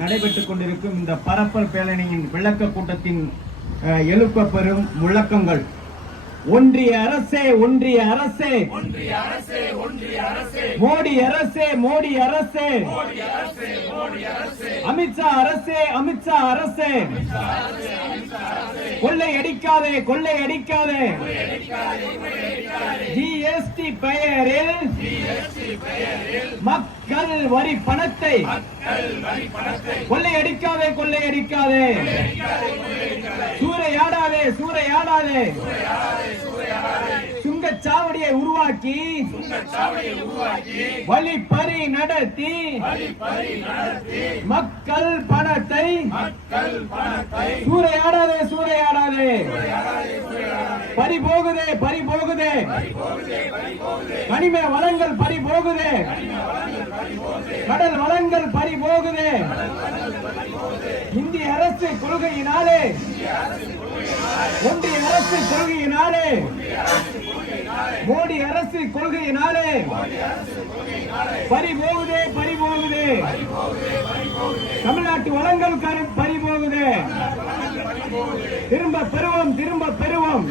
நடைபெற்றுக் கொண்டிருக்கும் இந்த பரப்பல் பேரணியின் விளக்க கூட்டத்தின் எழுப்ப பெறும் முழக்கங்கள். ஒன்றிய அரசே, ஒன்றிய அரசே, ஒன்றிய அரசே, ஒன்றிய அரசே, மோடி அரசே, மோடி அரசே, மோடி அரசே, மோடி அரசே, அமித்ஷா அரசே, அமித்ஷா அரசே, கொள்ளை அடிக்காதே, கொள்ளை அடிக்காதே, ஜிஎஸ்டி பெயரில் மக்கள் வரி பணத்தை கொள்ளை அடிக்காதே, கொள்ளை அடிக்காதே, சூறையாடாதே, சூறையாடாதே, சுங்கச்சாவடியை உருவாக்கி வழிப்பறி நடத்தி மக்கள் பணத்தை சூறையாடாதே, சூறையாடாதே, பறிபோகுதே, பறிபோகுதே, கனிம வளங்கள் பறிபோகுதே, கடல் வளங்கள் பறிபோகுதே. இந்திய அரசு கொள்கையினாலே, ஒன்றிய அரசு கொள்கையினாலே, மோடி அரசு கொள்கையினாலே பறிபோகுதே, பறிபோகுதே, தமிழ்நாட்டு வளங்கள் பறிபோகுதே. திரும்ப பெறுவோம், திரும்ப பெறுவோம்.